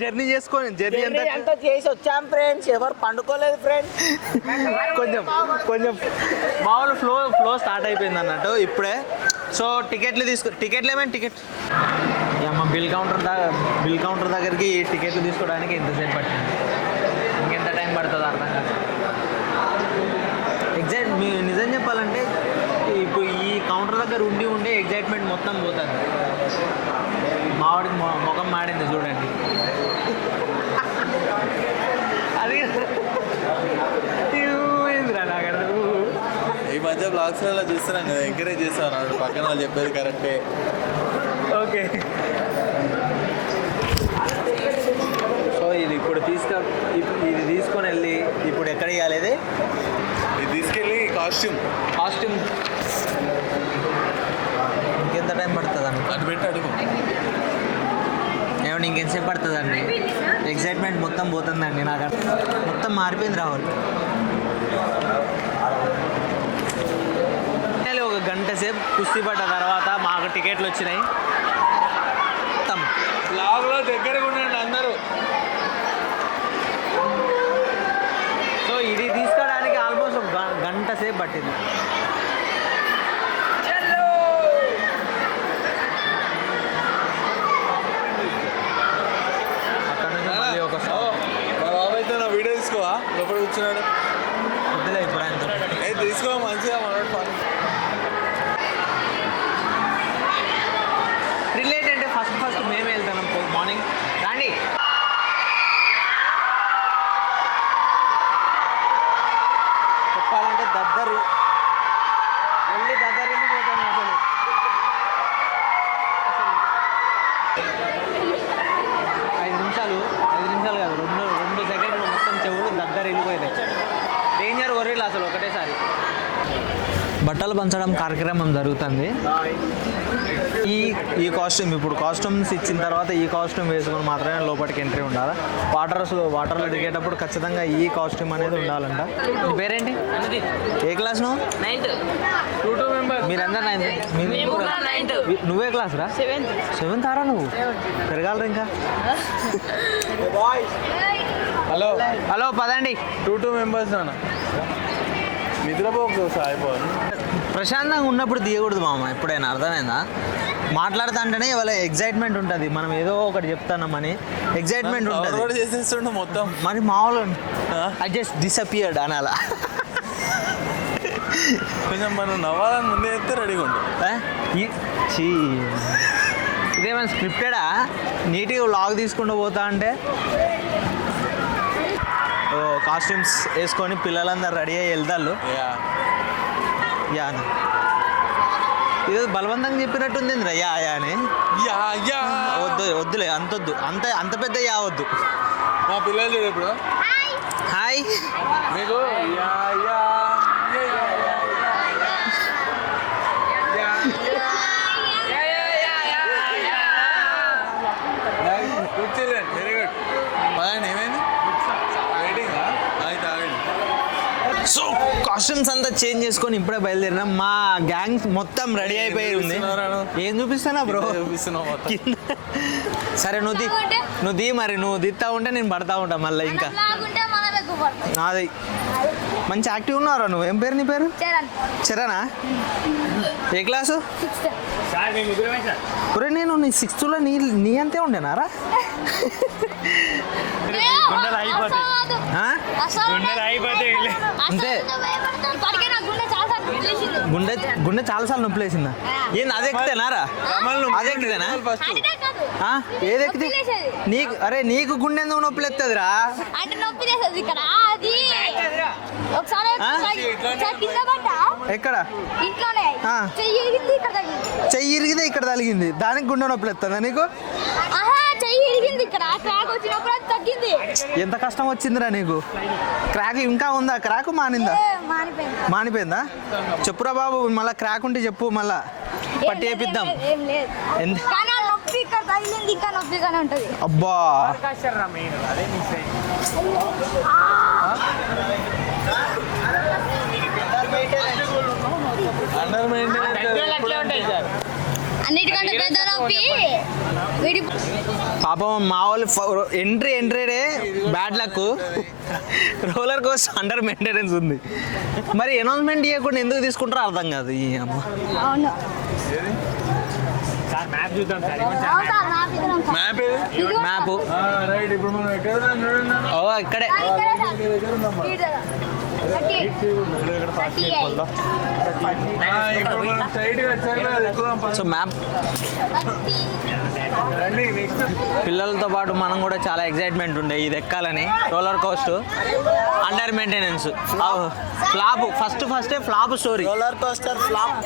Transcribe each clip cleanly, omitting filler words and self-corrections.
Journey చేసుకొని journey అంతా చేసి వచ్చాం ఫ్రెండ్స్. ఎవరు పండుకోలేదు ఫ్రెండ్స్. కొంచెం మామూలు ఫ్లో స్టార్ట్ అయిపోయింది అన్నట్టు ఇప్పుడే. సో టికెట్లు ఏమైనా టికెట్ మా బిల్ కౌంటర్ దగ్గరికి టికెట్లు తీసుకోవడానికి ఎంతసేపు పట్టింది, ఇంకెంత టైం పడుతుంది అర్థం కాదు. మీ నిజం చెప్పాలంటే ఇప్పుడు ఈ కౌంటర్ దగ్గర ఉండే ఎగ్జైట్మెంట్ మొత్తం పోతుంది. మావాడికి ముఖం మాడింది చూడండి. అది ఈ మధ్య బ్లాగ్స్లలో చూస్తున్నాం కదా, ఎంకరేజ్ చేస్తాను పక్కన వాళ్ళు చెప్పేది కరెక్టే. ఓకే, సో ఇది ఇప్పుడు ఇది తీసుకొని వెళ్ళి ఇప్పుడు ఎక్కడ ఇవ్వాలి? ఇది తీసుకెళ్ళి కాస్ట్యూమ్ ఇంకెంత టైం పడుతుంది అండి? అటు పెట్టి అడుగు. ఏమండి ఇంకెంతసేపు పడుతుందండి? ఎగ్జైట్మెంట్ మొత్తం పోతుందండి నాకు, మొత్తం మారిపోయింది రాహుల్. ఒక గంట సేపు కుస్తీ పడ్డ తర్వాత మాకు టికెట్లు వచ్చినాయి. మొత్తం బ్లాగ్లో దగ్గరగా ఉండండి అందరూ. సో ఇది తీసుకోవడానికి ఆల్మోస్ట్ ఒక గంట సేపు పట్టింది. అక్కడ నుంచి మళ్ళీ ఒక బాబు అయితే నా వీడియో తీసుకోవా, లోపల కూర్చున్నాడు. వద్దులే ఇప్పుడు ఆయనతో తీసుకో మంచిగా మనోడు పని. రిలేట్ అంటే ఫస్ట్ మేమే వెళ్తాం మార్నింగ్. రాండి చెప్పాలంటే వెళ్ళిపోతాం అసలు. 5 నిమిషాలు కాదు, 2 సెకండ్లు మొత్తం చెవులు వెళ్ళిపోయినాయి. డేంజర్ గొర్రెలు అసలు ఒకటేసారి. బట్టలు పంచడం కార్యక్రమం జరుగుతుంది. ఈ కాస్ట్యూమ్ ఇప్పుడు కాస్ట్యూమ్స్ ఇచ్చిన తర్వాత ఈ కాస్ట్యూమ్ వేసుకొని మాత్రమే లోపలికి ఎంట్రీ ఉండాలి. వాటర్లో దిగేటప్పుడు ఖచ్చితంగా ఈ కాస్ట్యూమ్ అనేది ఉండాలంట. మీ పేరేంటి? ఏ క్లాస్ నువ్వు? 9th. మీరందరూ 9th. నువ్వే క్లాస్ రా? 7th ఆరా నువ్వు? పెరగాలరా ఇంకా. హలో పదండి. 2 members నాన్న. నిద్రపోకు అయిపోదు. ప్రశాంతంగా ఉన్నప్పుడు దిగకూడదు మామ, ఎప్పుడైనా అర్థమైందా? మాట్లాడుతా అంటేనే వాళ్ళ ఎగ్జైట్మెంట్ ఉంటుంది. మనం ఏదో ఒకటి చెప్తామని ఎగ్జైట్మెంట్ ఉంటుంది. చేసేస్తుండే మొత్తం. మరి మామూలు ఐ జస్ట్ డిసపియర్డ్ అనాల. కొంచెం మనం నవ్వాలని ముందే చెప్తే రెడీగా ఉంటాం. ఇదేమైనా స్క్రిప్టెడా? నీట్గా వ్లాగ్ తీసుకుంటూ పోతా అంటే కాస్ట్యూమ్స్ వేసుకొని పిల్లలందరూ రెడీ అయ్యి వెళ్తారు. యా ఇది బలవంతంగా చెప్పినట్టుంది యా అని. వద్దులే అంతొద్దు, అంత పెద్ద యా వద్దు. మా పిల్లలు చూడు ఇప్పుడు. హాయ్ మీకు వెరీ గుడ్. పదండి, ఏమైంది? సో కాస్ట్యూమ్స్ అంతా చేంజ్ చేసుకొని ఇప్పుడే బయలుదేరినాం. మా గ్యాంగ్ మొత్తం రెడీ అయిపోయి ఉంది. ఏం చూపిస్తానా బ్రో? సరే నువ్వు దీ మరి. నువ్వు దిత్తా ఉంటే నేను పడతా ఉంటా మళ్ళీ. ఇంకా అది మంచి యాక్టివ్ ఉన్నారా నువ్వు? ఏం పేరు నీ పేరు? చరణా? ఏ క్లాసు? ఒరే నేను నీ 6th నీ అంతే ఉండేనారా? అంతే గుండె చాలాసార్లు నొప్పి లేసిందా? ఏంది అది ఎక్కితేనారా? అది ఎక్కితేనా? ఏది ఎక్కితే నీకు? అరే నీకు గుండె ఎందుకు నొప్పి లేస్తుందిరా? ఎక్కడ? చెయ్యి ఇరిగితే ఇక్కడ తగిలింది, దానికి గుండె నొప్పి లేస్తుందా నీకు? ఎంత కష్టం వచ్చిందిరా నీకు? క్రాక్ ఇంకా ఉందా? క్రాక్ మానిందా? మానిపోయిందా? చెప్పురా బాబు, మళ్ళీ క్రాక్ ఉంటే చెప్పు, మళ్ళా పట్టి వేపిద్దాం. అబ్బా అన్నిటికంటే పెద్ద లోపి వీడి పాపం మా వాళ్ళు entry bad luck. Roller coaster under maintenance ఉంది. మరి అనౌన్స్మెంట్ చేయకుండా ఎందుకు తీసుకుంటారో అర్థం కాదు. ఈ అమ్మ అవును మ్యాప్ మ్యాప్ రైట్. ఇప్పుడు మనం ఎక్కడ ఉన్నాం చూడండి. ఓ ఇక్కడే. ఇప్పుడు మనం సైడ్ వచ్చాక సో మ్యాప్ పిల్లలతో పాటు మనం కూడా చాలా ఎగ్జైట్మెంట్ ఉండే ఇది ఎక్కాలని. Roller coaster under maintenance flop ఫస్టే flop story. Roller coaster flop.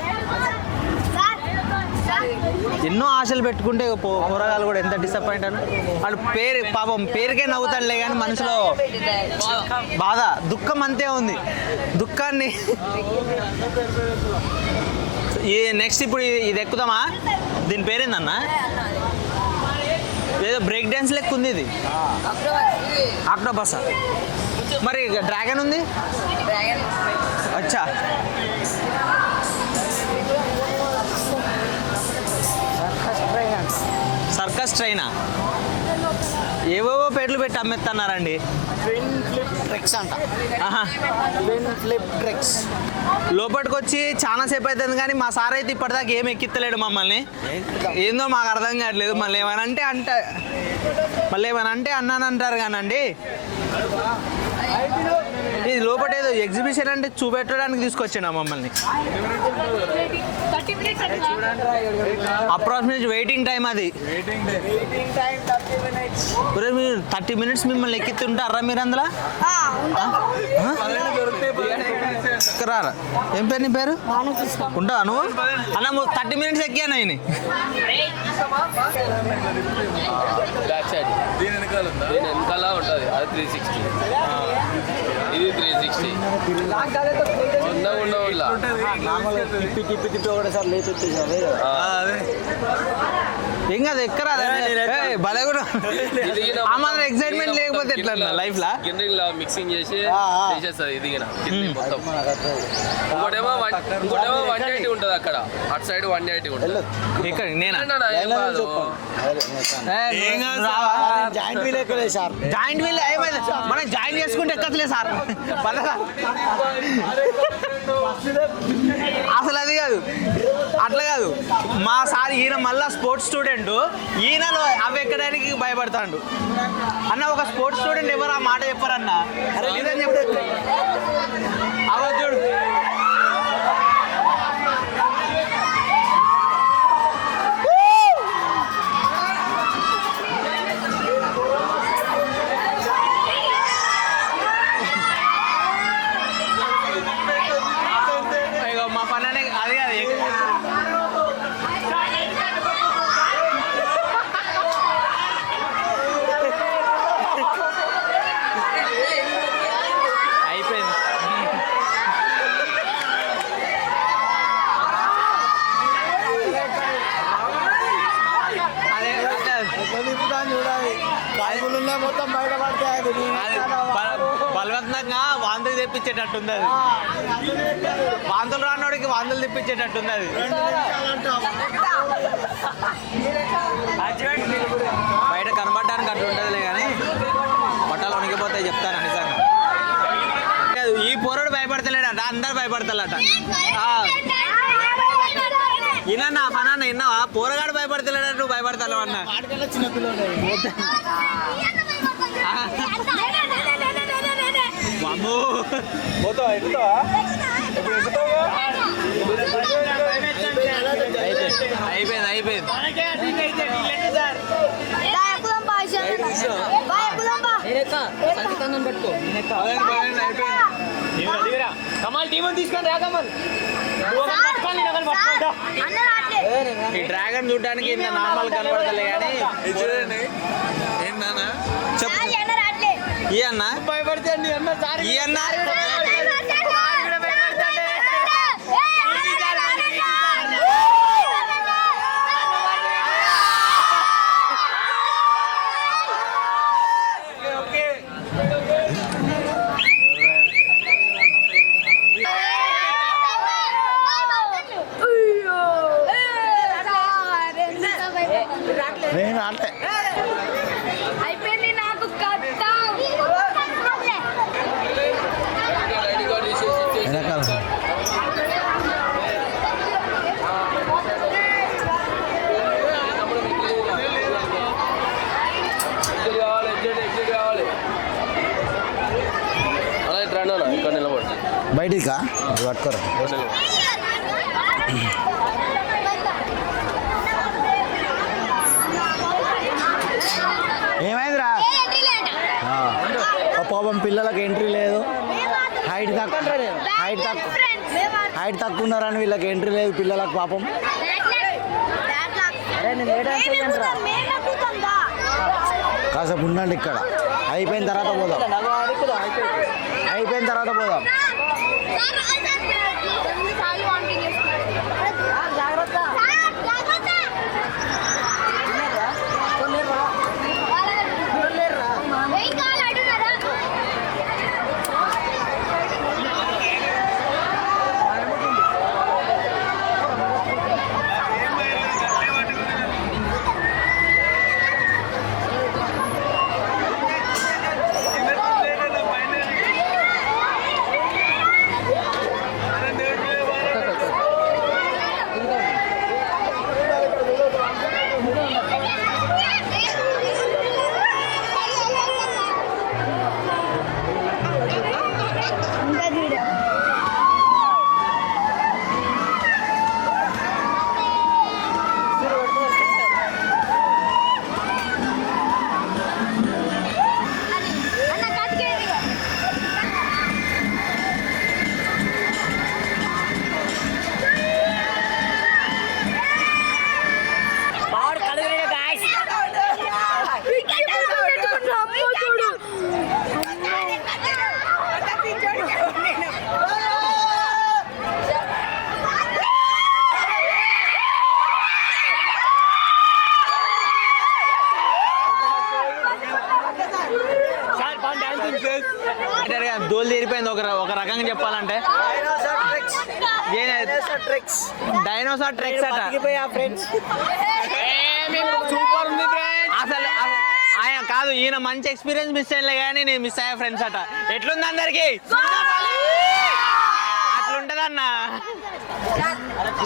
ఎన్నో ఆశలు పెట్టుకుంటే పోరగాలు కూడా ఎంత డిసప్పాయింట్ అని. వాడు పాపం పేరుకే నవ్వుతాడులే కానీ మనసులో బాధ దుఃఖం అంతే ఉంది. దుఃఖాన్ని నెక్స్ట్ ఇప్పుడు ఇది ఎక్కుదామా? దీని పేరేందన్నా? ఏదో బ్రేక్ డ్యాన్స్ లెక్క ఉంది ఇది. ఆక్టోపస్. మరి డ్రాగన్ ఉంది. అచ్చా సర్కస్ ట్రైనా? ఏవేవో పేర్లు పెట్టి అమ్మేస్తున్నారండి. ట్విన్ ఫ్లిప్ ట్రెక్స్ అంట. ఆహా. Twin flip treks. లోపలికి వచ్చి చాలా సేపు అవుతుంది కానీ మా సార్ అయితే ఇప్పటిదాకా ఏం ఎక్కిత్తలేడు మమ్మల్ని. ఏందో మాకు అర్థం కావట్లేదు. మళ్ళీ ఏమైనా అంటే అన్నానంటారు కానండి. ఇది లోపల ఏదో ఎగ్జిబిషన్ అంటే చూపెట్టడానికి తీసుకొచ్చిండు మమ్మల్ని. అప్రాక్సిమేట్ వెయిటింగ్ టైం అది. మీరు 30 minutes మిమ్మల్ని ఎక్కిస్తుంటారా మీరు అందులో? రారా. ఏం పేరు నీ పేరు? ఉంటావా నువ్వు? అన్న 30 minutes ఎక్కాను ఆయన. దీని వెనకాల ఉంటుంది. అది 360. ఇది 360. తిప్పి ఒకటేసారి లేపెట్టేసారు. ఏం కాదు ఎక్కరా. భలే కూడా మాత్రం ఎక్సైట్మెంట్ లేకపోతే ఎట్లా లైఫ్ లా మిక్సింగ్ చేసి చేసేస్తుంది. ఇది మొత్తం. ఇంకోటేమో 180 ఉంటుంది అక్కడ. అటు సైడ్ 180 ఉంటుంది. ఇక్కడ నేనా? జాయింట్ వీల్ ఎక్కలేదు సార్. జాయింట్ వీల్ ఏమైంది? మనం జాయిన్ చేసుకుంటే ఎక్కట్లేదు సార్. అసలు అది కాదు, అట్లా కాదు. మా సార్ ఈయన మళ్ళా స్పోర్ట్స్ స్టూడెంట్. ఈయనలో అవి ఎక్కడానికి భయపడతాడు అన్న. ఒక స్పోర్ట్స్ స్టూడెంట్ ఎవరు ఆ మాట చెప్పారన్న? లేదని చెప్తే అవద్దుడు. మా పని అది కాదు. అయిపోయింది. చూడాలి. కాయలున్నా మొత్తం బయటపడతాయి. బలవంతంగా వాంతులు తెప్పించేటట్టుంది అది. వాంతులు రానోడికి వాంతులు తెప్పించేటట్టుంది అది. బయట కనబడడానికి అట్లా ఉంటుందిలే కానీ బట్టలు వణికిపోతాయి చెప్తాను నిజంగా. ఈ పోరడు భయపడతలేడట, అందరు భయపడతారట. ఈయన పనాన్న విన్నావా? పోరగాడు భయపడతలేడట, నువ్వు భయపడతావు అన్న. అయిపోయింది. ఈ డ్రాగన్ చూడడానికి ఇంత నార్మల్ కనబడతలే కానీ చూడండి. ఏంటన్నా చెప్పు. ఈ అన్న భయపడితే ఈ అన్న బయటికా పట్టుకోరా. ఏమైందిరా? పాపం పిల్లలకు ఎంట్రీ లేదు. హైట్ తక్కువ ఉన్నారని వీళ్ళకి ఎంట్రీ లేదు పిల్లలకు పాపం. కాసేపు ఉండండి ఇక్కడ, అయిపోయిన తర్వాత పోదాం. దోలు తీరిపోయింది ఒక రకంగా చెప్పాలంటే. డైనోసార్ ట్రెక్స్ అట. సూపర్ ఉంది అసలు. ఆయన కాదు, ఈయన మంచి ఎక్స్పీరియన్స్ మిస్ అయ్యలే కానీ నేను మిస్ అయ్యా ఫ్రెండ్స్ అట. ఎట్లుంది అందరికి? అట్లుంటదన్న.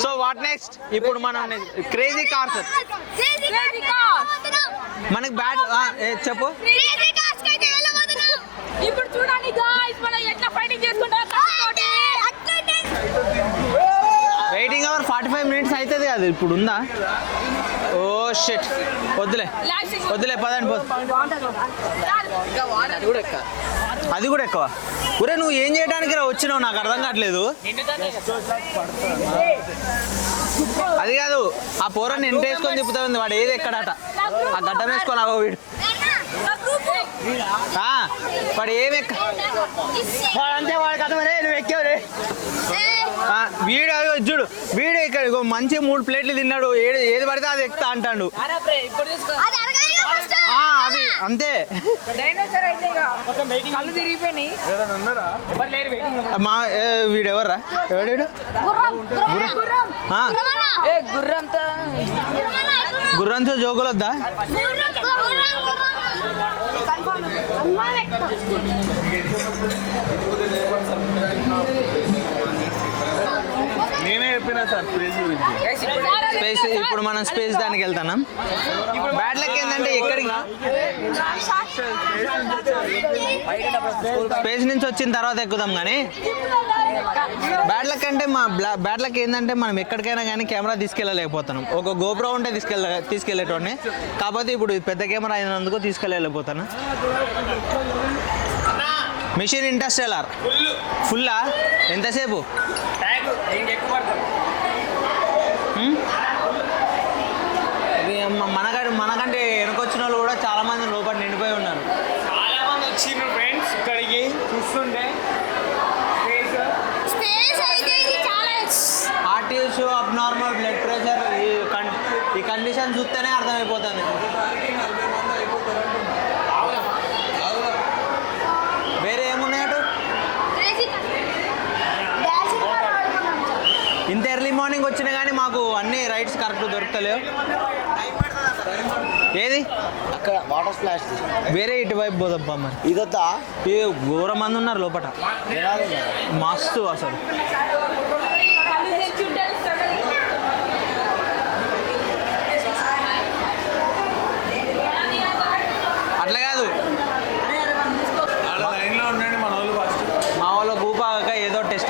So what next? ఇప్పుడు మనం క్రేజీ కార్స్. మనకి బ్యాట్ చెప్పు. ఇప్పుడు చూడండి గాయ్స్ మనం ఎట్లా ఫైటింగ్ చేసుకుంటాం. వెయిటింగ్ అవర్ 45 minutes అవుతుంది కదా. ఇప్పుడు ఉందా? ఓ షిట్, వద్దులే పదండి పోదు. అది కూడా ఎక్కువ. ఒరే నువ్వు ఏం చేయడానికి వచ్చినావు నాకు అర్థం కావట్లేదు. అది కాదు, ఆ పోరాన్ని ఎంత వేసుకొని తిప్పుతా ఉంది వాడు. ఏది ఎక్కడట ఆ గడ్డం వేసుకోవాలి వీడు. వాడు ఏమి అంతే వాడు కథమరే. నువ్వు ఎక్కావురే వీడు. చూడు వీడు ఇక్కడ మంచి 3 ప్లేట్లు తిన్నాడు. ఏది పడితే అది ఎక్కుతా అంటాడు. అది అంతే. మా వీడెవర్రా? ఎవడు? గుర్రంతో జోకులు వద్దా? నేనే చెప్పినా సార్ స్పేస్ గురించి. స్పేస్ ఇప్పుడు మనం స్పేస్ దానికి వెళ్తాం. బ్యాడ్ లక్ ఏంటంటే ఎక్కడికి స్పేస్ నుంచి వచ్చిన తర్వాత ఎక్కుదాం. కానీ బ్యాడ్ లక్ అంటే బ్యాడ్ లక్ ఏంటంటే మనం ఎక్కడికైనా కానీ కెమెరా తీసుకెళ్ళలేకపోతున్నాం. ఒక గోప్రో ఉంటే తీసుకెళ్ళేటోడిని. కాకపోతే ఇప్పుడు పెద్ద కెమెరా అయినందుకు తీసుకెళ్ళలేకపోతాను. Machine Interstellar ఫుల్లా? ఎంతసేపు? మనకంటే వెనకొచ్చిన వాళ్ళు కూడా చాలా మంది లోపల నిండిపోయి ఉన్నారు. చాలా మంది వచ్చిండ్రు ఫ్రెండ్స్ ఇక్కడికి చూస్తుంటే. Heart issue, abnormal blood pressure, ఈ కండిషన్ చూస్తేనే అర్థమైపోతుంది. వేరే ఏమున్నాయట? ఇంత ఎర్లీ మార్నింగ్ వచ్చినా కానీ మాకు అన్ని రైడ్స్ కరెక్ట్ దొరుకుతలేవు. ఏది అక్కడ వాటర్ స్ప్లాష్ వేరే ఇటువైపు పోదబ్బా. మరి ఇదొద్దా? ఇది ఘోర మంది ఉన్నారు లోపల, మస్తు అసలు. అట్లా కాదు, లైన్లో ఉండండి మన వాళ్ళు ఫస్ట్. మా వాళ్ళ భూపాక ఏదో టెస్ట్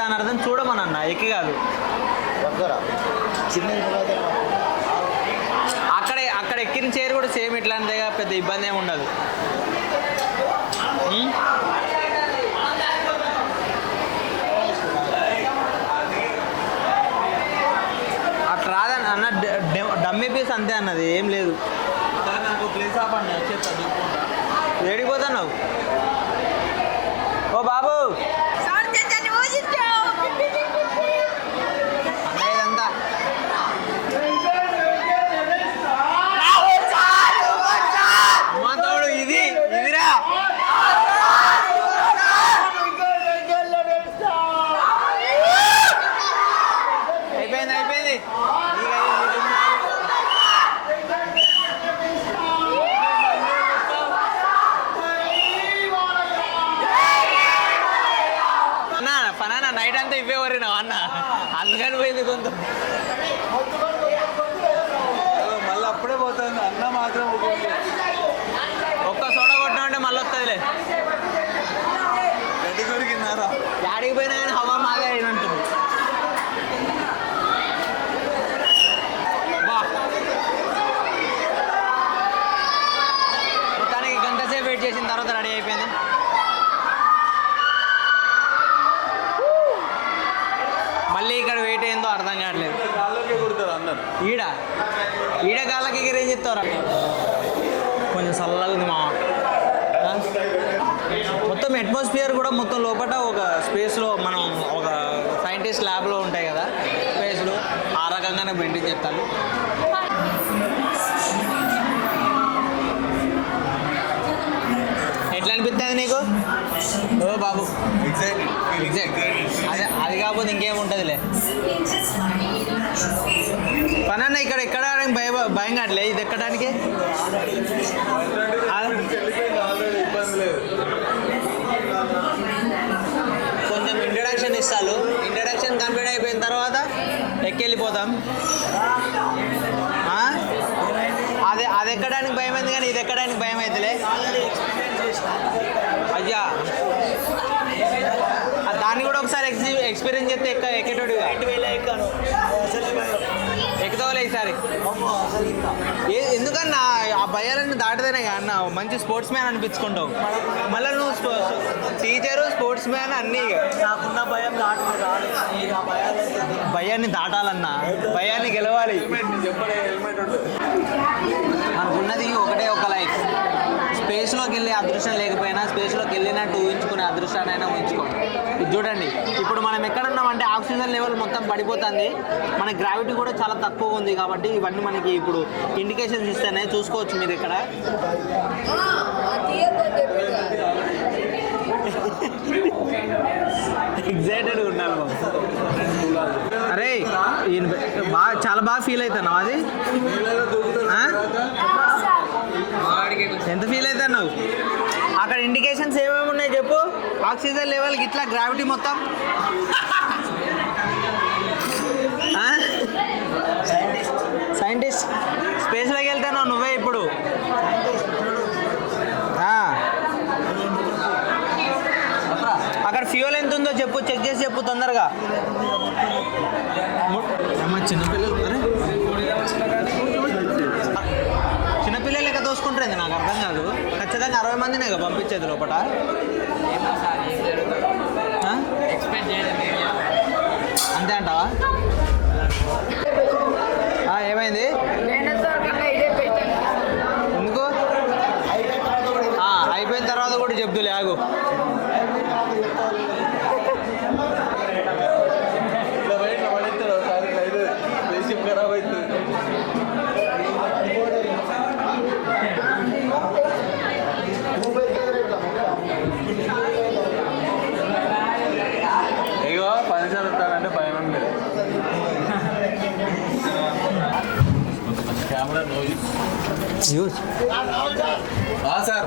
దాని అర్థం చూడమనన్నా, ఎక్కి కాదు. చిన్న అక్కడ ఎక్కిన చైర్ కూడా సేమ్ ఇట్లాంటిదేగా, పెద్ద ఇబ్బంది ఏమి ఉండదు. అట్లా రాదని అన్న, డమ్మీ పీస్ అంతే అన్నది, ఏం లేదు. ఏడిపోతున్నావు ఓ బాబు? ఇదంతా మా తోడు ఇదిరా. అయిపోయింది. పనానా నైట్ అంతా ఇవే వరినావు అన్న, అందుకని పోయింది కొంత. మళ్ళీ అప్పుడే పోతుంది అన్న, మాత్రం ఒక్క సోడా కొట్టినా అంటే మళ్ళీ వస్తుందిలే. గడ్డి కొరికినారా? యాడికి పోయినా కానీ హవా మాదే అయినట్టుంది. బా మొత్తానికి గంట సేపు వెయిట్ చేసిన తర్వాత రెడీ అయిపోయింది. మళ్ళీ ఇక్కడ వెయిట్ ఏందో అర్థం కావట్లేదు. ఈడ గాళ్ళకి ఎగిరేం చెప్తారా? కొంచెం చల్లగా ఉంది మా. మొత్తం అట్మాస్ఫియర్ కూడా మొత్తం లోపల ఒక స్పేస్లో, మనం ఒక సైంటిస్ట్ ల్యాబ్లో ఉంటాయి కదా స్పేస్లో, ఆ రకంగానే మెయింటైన్ చేస్తారు. ఎట్లా అనిపిస్తుంది నీకు? ఓ బాబు ఎగ్జాక్ట్ అది కాకపోతే ఇంకేముంటుందిలే. పనన్న ఇక్కడ ఎక్కడానికి భయం కావట్లే, ఇది ఎక్కడానికి కొంచెం ఇంట్రడక్షన్ ఇస్తారు. ఇంట్రడక్షన్ కంప్లీట్ అయిపోయిన తర్వాత ఎక్కెళ్ళిపోతాం. అది ఎక్కడానికి భయం అయింది కానీ ఇది ఎక్కడానికి భయం అవుతులే. అయ్యా దాన్ని కూడా ఒకసారి ఎక్స్పీరియన్స్ చేస్తే ఎక్కేటోడుగా ఎక్కుతావులే ఈసారి. ఎందుకన్నా ఆ భయాలన్నీ దాటితేనే అన్న మంచి స్పోర్ట్స్ మ్యాన్ అనిపించుకుంటావు. మళ్ళీ నువ్వు టీచరు, స్పోర్ట్స్ మ్యాన్ అన్నీ. నాకున్న భయం భయాన్ని దాటాలన్నా, భయాన్ని గెలవాలి. మనకున్నది ఒకటే ఒక లైఫ్. స్పేస్లోకి వెళ్ళే అదృష్టం లేకపోయినా స్పేస్లోకి వెళ్ళినట్టు ఊహించుకునే అదృష్టాన్నైనా ఊహించుకోండి. ఇది చూడండి, ఇప్పుడు మనం ఎక్కడున్నామంటే ఆక్సిజన్ లెవెల్ మొత్తం పడిపోతుంది, మన గ్రావిటీ కూడా చాలా తక్కువ ఉంది. కాబట్టి ఇవన్నీ మనకి ఇప్పుడు ఇండికేషన్స్ ఇస్తేనే చూసుకోవచ్చు మీరు ఇక్కడ. ఎగ్జైటెడ్గా ఉండాలి బాబు. అరే చాలా బాగా ఫీల్ అవుతున్నావు. అది ఎంత ఫీల్ అవుతున్నావు? అక్కడ ఇండికేషన్స్ ఏమేమి ఉన్నాయి చెప్పు? ఆక్సిజన్ లెవెల్కి ఇట్లా, గ్రావిటీ మొత్తం. సైంటిస్ట్ స్పేస్లోకి వెళ్తాను నువ్వే ఇప్పుడు. అక్కడ ఫ్యూయల్ ఎంత ఉందో చెప్పు, చెక్ చేసి చెప్పు తొందరగా. చిన్నపిల్లలు చిన్నపిల్లలు లెక్క తోసుకుంటుంది, నాకు అర్థం కాదు. ఖచ్చితంగా 60 మందినే పంపించేది లోపల. అంతే అంటావా? ఏమైంది? ఎందుకు అయిపోయిన తర్వాత కూడా చెప్తులే, ఆగు. ఖరాబ్ అవుతుంది. ఇగో 10 సార్లు వస్తానంటే భయం లేదు. కెమెరా సార్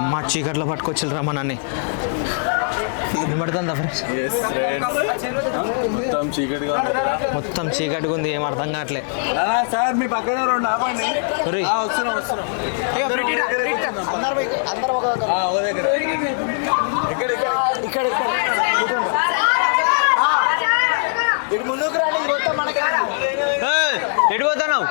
అమ్మ చీకట్లో పట్టుకొచ్చిరా మా నాన్ని. వినబడుతుందా ఫ్రెండ్స్? మొత్తం చీకటిగా ఉంది, ఏం అర్థం కావట్లే. సార్ మీ పక్కన రెండు ఆపండి. ఇక్కడ ఎటు పోతున్నావు?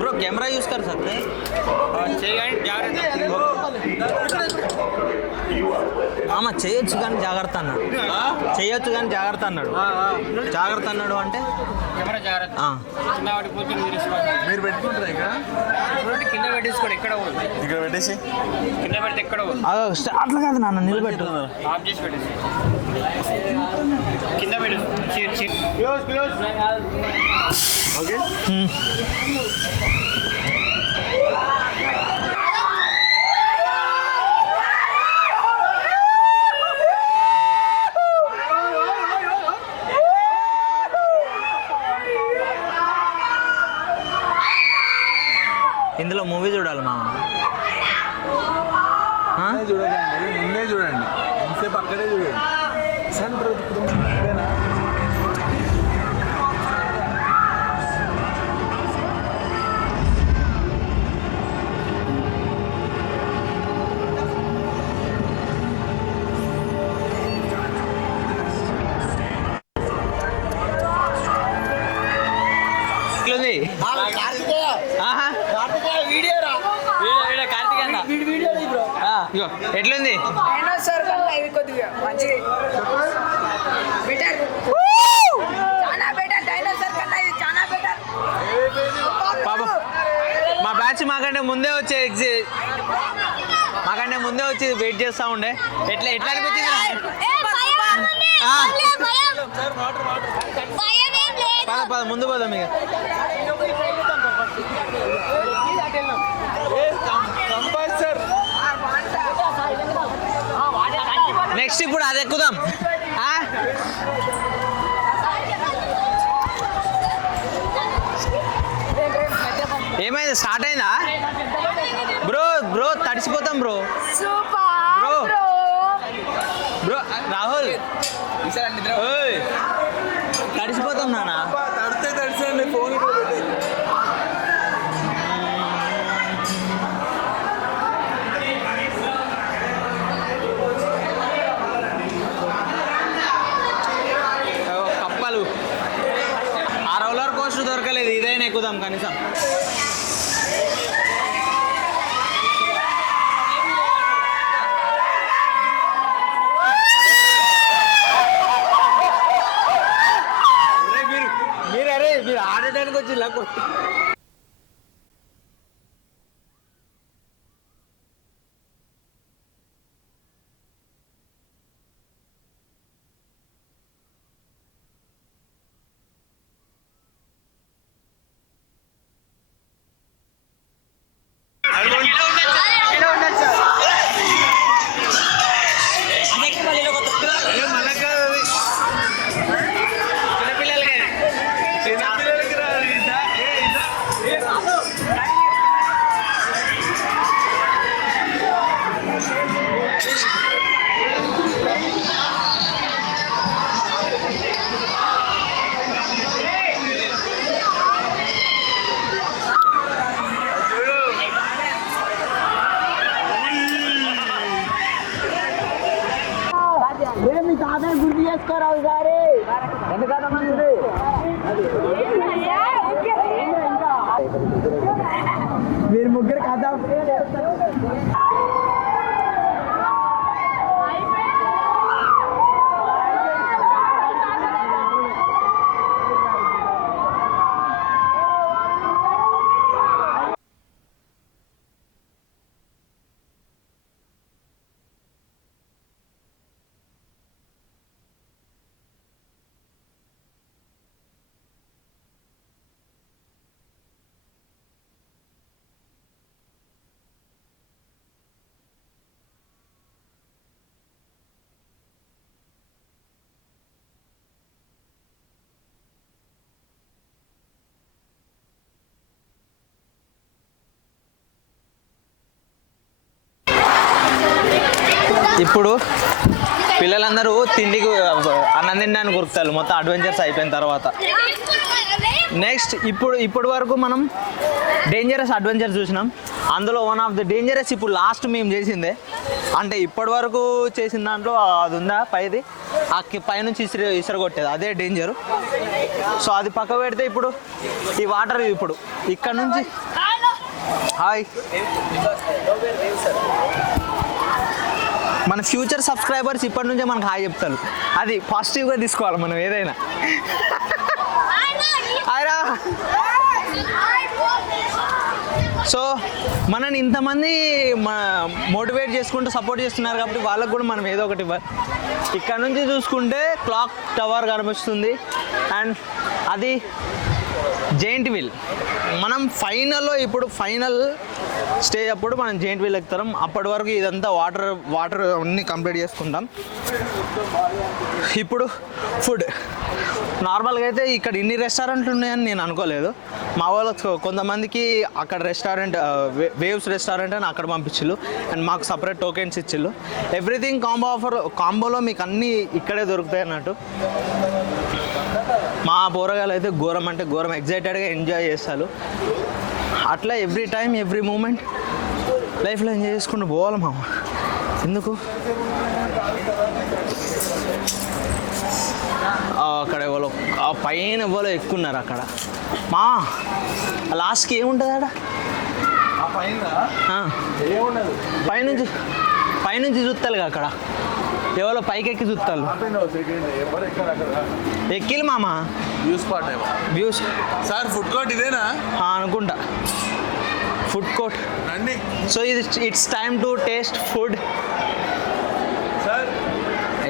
బ్రో కెమెరా యూస్ కర్ సక్తే ఆమా చేయొచ్చు కానీ జాగ్రత్త అన్నాడు. చేయొచ్చు కానీ జాగ్రత్త అన్నాడు. జాగ్రత్త అన్నాడు అంటే మీరు పెట్టుకుంటారా ఇక్కడ కింద పెట్టేసుకోండి. ఎక్కడ ఇక్కడ పెట్టేసి కింద పెడితే ఎక్కడ అట్లా కాదు నాన్న, నిలబెట్టు. ఆఫ్ చేసి పెట్టేసి కింద పెట్టు. Close close okay. ఇందులో మూవీ చూడాలి మా చూడండి, ముందే చూడండి, ఎంతసేపు అక్కడే చూడండి. సన్ బ్రతుకుతుందేనా? ఎట్లుంది? డైనోసార్ కన్నా ఇది కొద్దిగా మంచిది. బెటర్, చాలా బెటర్. డైనోసార్ కన్నా ఇది చాలా బెటర్. పాప మా బ్యాచ్ మాకంటే ముందే వచ్చి వెయిట్ చేస్తా ఉండే. ఎట్లా అనిపించింది? పద ముందు పోదాం ఇక. నెక్స్ట్ ఇప్పుడు అది ఎక్కుదాం. ఏమైంది? స్టార్ట్ అయిందా? బ్రో తడిసిపోతాం బ్రో. బ్రో రాహుల్ తడిసిపోతాం నాన్న. తడిసండి ఫోన్ కప్పలు. ఆ రోలర్ కోస్టర్ దొరకలేదు, ఇదైనా ఎక్కుదాం కనీసం. మీరు ఆడటానికి వచ్చి ఇలా గుర్తు చేసుకోరావు గారి ఎందుకన్నా మంచిది. మీరు ముగ్గురు కదా ఇప్పుడు పిల్లలందరూ తిండికి అన్నం తినడానికి ఉరుకుతారు మొత్తం అడ్వెంచర్స్ అయిపోయిన తర్వాత. నెక్స్ట్ ఇప్పుడు వరకు మనం డేంజరస్ అడ్వెంచర్ చూసినాం. అందులో వన్ ఆఫ్ ద డేంజరస్ ఇప్పుడు లాస్ట్ మేము చేసిందే, అంటే ఇప్పటి వరకు చేసిన దాంట్లో అది ఉందా పైది, ఆ పైనుంచి ఇసరగొట్టేది అదే డేంజరు. సో అది పక్క పెడితే ఇప్పుడు ఈ వాటర్ ఇప్పుడు ఇక్కడ నుంచి హాయ్ మన ఫ్యూచర్ సబ్స్క్రైబర్స్ ఇప్పటి నుంచే మనకు హాయ్ చెప్తారు. అది పాజిటివ్గా తీసుకోవాలి మనం ఏదైనా. హాయ్రా. సో మనని ఇంతమంది మోటివేట్ చేసుకుంటూ సపోర్ట్ చేస్తున్నారు కాబట్టి వాళ్ళకు కూడా మనం ఏదో ఒకటి ఇవ్వాలి. ఇక్కడ నుంచి చూసుకుంటే క్లాక్ టవర్ కనిపిస్తుంది అండ్ అది జెయింట్ వీల్. మనం ఫైనల్లో ఇప్పుడు ఫైనల్ స్టేజ్ అప్పుడు మనం జెయింట్ వీల్ ఎక్కుతాం. అప్పటి వరకు ఇదంతా వాటర్ అన్నీ కంప్లీట్ చేసుకుంటాం. ఇప్పుడు ఫుడ్ నార్మల్గా అయితే ఇక్కడ ఇన్ని రెస్టారెంట్లు ఉన్నాయని నేను అనుకోలేదు. మా వాళ్ళకి కొంతమందికి అక్కడ రెస్టారెంట్ వేవ్స్ రెస్టారెంట్ అని అక్కడ పంపించిళ్ళు అండ్ మాకు సపరేట్ టోకెన్స్ ఇచ్చిళ్ళు. ఎవ్రీథింగ్ కాంబోలో మీకు అన్నీ ఇక్కడే దొరుకుతాయి అన్నట్టు. మా పోరగాళ్ళు అయితే ఘోరం అంటే ఘోరం ఎగ్జైటెడ్గా ఎంజాయ్ చేస్తారు. అట్లా ఎవ్రీ టైం ఎవ్రీ మూమెంట్ లైఫ్లో ఎంజాయ్ చేసుకుంటూ పోవాలి మామ. ఎందుకు అక్కడ ఎవరో ఆ పైన ఎవరో ఎక్కున్నారు అక్కడ. మా లాస్ట్కి ఏముంటుంది అక్కడ పైనుంచి చూస్తారుగా అక్కడ ఎవరో పైకి ఎక్కి చూస్తారు. ఎక్కిలు మామ వ్యూస్ సార్ ఫుడ్ కోర్ట్ ఇదేనా అనుకుంటా ఫుడ్ కోర్ట్. సో ఇది it's time to taste food. Sir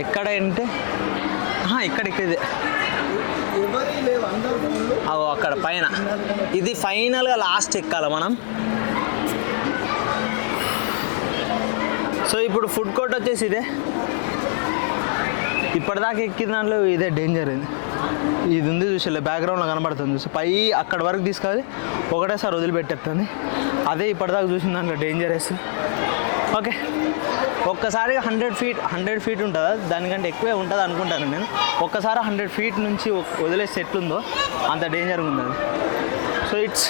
ఎక్కడ అంటే ఇక్కడ ఇదే అక్కడ పైన ఇది ఫైనల్గా లాస్ట్ ఎక్కాలి మనం. సో ఇప్పుడు ఫుడ్ కోర్ట్ వచ్చేసి ఇదే. ఇప్పటిదాకా ఎక్కిన దాంట్లో ఇదే డేంజర్. ఇది ఉంది చూసలే బ్యాక్గ్రౌండ్లో కనబడుతుంది చూసి పై అక్కడ వరకు తీసుకొని ఒకటేసారి వదిలిపెట్టేస్తుంది. అదే ఇప్పటిదాకా చూసిన దాంట్లో డేంజరస్. ఓకే ఒక్కసారిగా 100 ఫీట్ ఉంటుందా దానికంటే ఎక్కువే ఉంటుంది అనుకుంటాను నేను. ఒక్కసారి 100 ఫీట్ నుంచి వదిలేసి ఎట్లుందో అంత డేంజర్గా ఉంది అది. So it's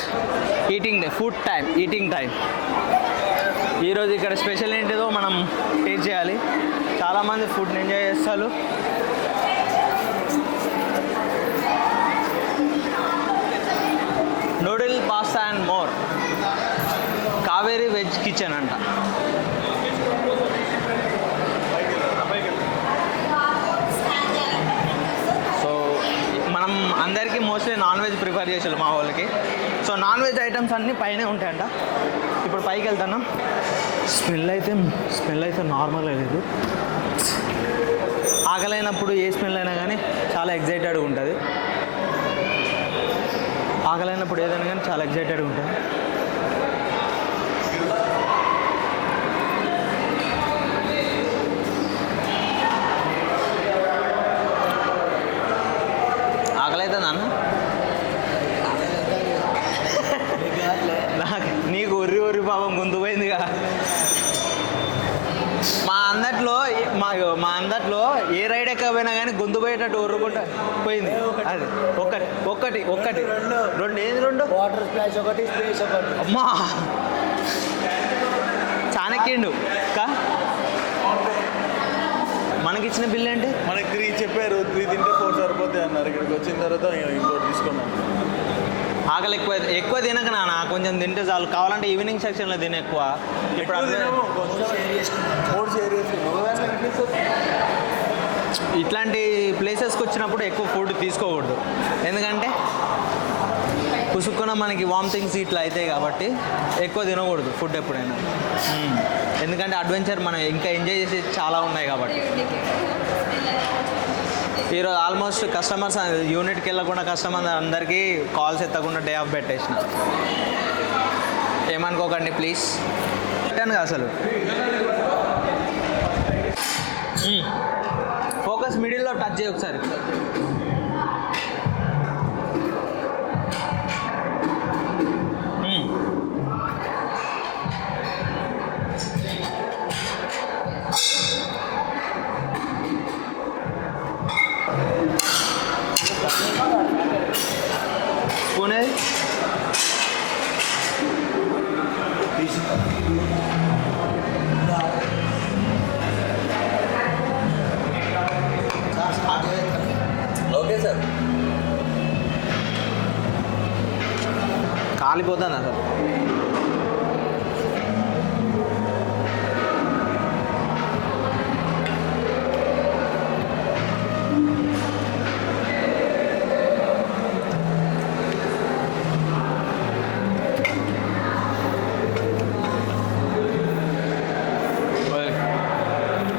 eating time. ఈరోజు ఇక్కడ స్పెషల్ ఏంటిదో మనం టేస్ట్ చేయాలి. చాలామంది ఫుడ్ని ఎంజాయ్ చేస్తారు. Noodle pasta and more Kaveri veg kitchen అంట. సో మనం అందరికీ మోస్ట్లీ నాన్ వెజ్ ప్రిఫర్ చేసారు మా వాళ్ళకి. సో నాన్ వెజ్ ఐటమ్స్ అన్నీ పైనే ఉంటాయంట. ఇప్పుడు పైకి వెళ్తున్నాం. స్మెల్ అయితే నార్మల్గా లేదు. ఆకలైనప్పుడు ఏ స్మెల్ అయినా కానీ చాలా ఎగ్జైటెడ్గా ఉంటుంది. ఆకలైనప్పుడు ఏదైనా కానీ చాలా ఎగ్జైటెడ్గా ఉంటుంది. ఆకలి అవుతుంది అన్న నీకు ఒర్రి పాపం గొంతు పోయిందిగా. మా అందట్లో ఏ రైడ్ ఎక్కకపోయినా కానీ గొంతు పోయేటట్టు ఒర్రుకుంటా పోయింది. అది ఒక్కటి రెండు ఏది రెండు వాటర్ స్ప్లాష్ ఒకటి స్ప్లేష్ ఒకటి. అమ్మా చాణక్యుడు మనకిచ్చిన బిల్ ఏంటి? మనకి 3 చెప్పారు. 3 తింటే 4 సరిపోతాయి అన్నారు. ఇక్కడికి వచ్చిన తర్వాత ఇంకోటి తీసుకున్నాం. ఆకలి ఎక్కువ తినక నాన్న, కొంచెం తింటే చాలు. కావాలంటే ఈవినింగ్ సెక్షన్లో తిన ఎక్కువ. ఇప్పుడు ఇట్లాంటి ప్లేసెస్కి వచ్చినప్పుడు ఎక్కువ ఫుడ్ తీసుకోకూడదు. ఎందుకంటే పుసుక్కున మనకి వామిటింగ్స్ ఇట్లా అవుతాయి కాబట్టి ఎక్కువ తినకూడదు ఫుడ్ ఎప్పుడైనా. ఎందుకంటే అడ్వెంచర్ మనం ఇంకా ఎంజాయ్ చేసి చాలా ఉన్నాయి కాబట్టి. ఈరోజు ఆల్మోస్ట్ కస్టమర్స్ యూనిట్కి వెళ్ళకుండా కస్టమర్ అందరికీ కాల్స్ ఎత్తకుండా డే ఆఫ్ పెట్టేసిన. ఏమనుకోకండి ప్లీజ్. పెట్టాను అసలు ఫోకస్ మిడిల్లో టచ్ చేయి ఒకసారి. Spoon okay sir. కాలిపోతుంది అసలు.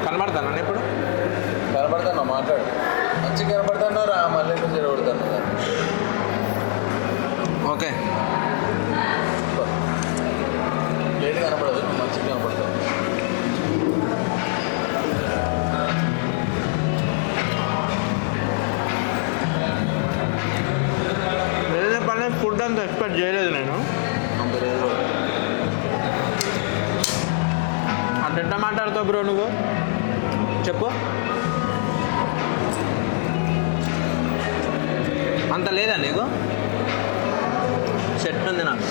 కనబడతాను ఇప్పుడు కనబడతాను, మాట్లాడు. మంచిగా కనబడుతున్నారా? మళ్ళీ చెడగొడతాను. ఓకే. లేట్ కనపడదు, నువ్వు మంచిగా కనపడతావు. ఏదైనా పని ఫుడ్ అంత ఎక్స్పెక్ట్ చేయలేదు నేను. అంత లేదు. అంటే ఎట్లా మాట్లాడతావు బ్రో నువ్వు? చెప్పు. అంత లేదా నీకు? సెట్ ఉంది నాకు.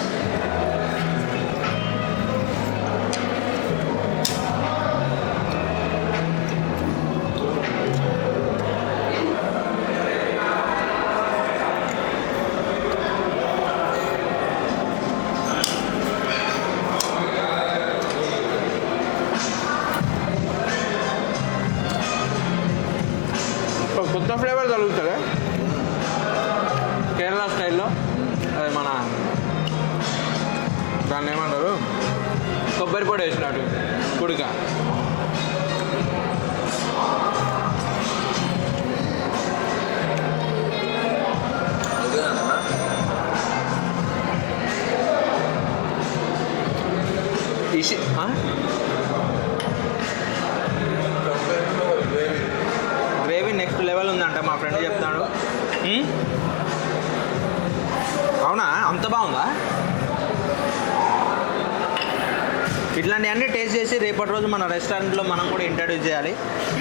కొత్త ఫ్లేవర్ తగులుతుంది కేరళ స్టైల్లో. అది మన దాన్ని ఏమంటారు, కొబ్బరి పొడి వేసినట్టు కుడిక. ఓకేనా? ఇసి గ్రేవీ నెక్స్ట్ లెవెల్ ఉందంట మా ఫ్రెండ్ చెప్తాడు. అవునా, అంత బాగుందా? ఇట్లాంటివన్నీ టేస్ట్ చేసి రేపటి రోజు మన రెస్టారెంట్లో మనం కూడా ఇంట్రడ్యూస్ చేయాలి.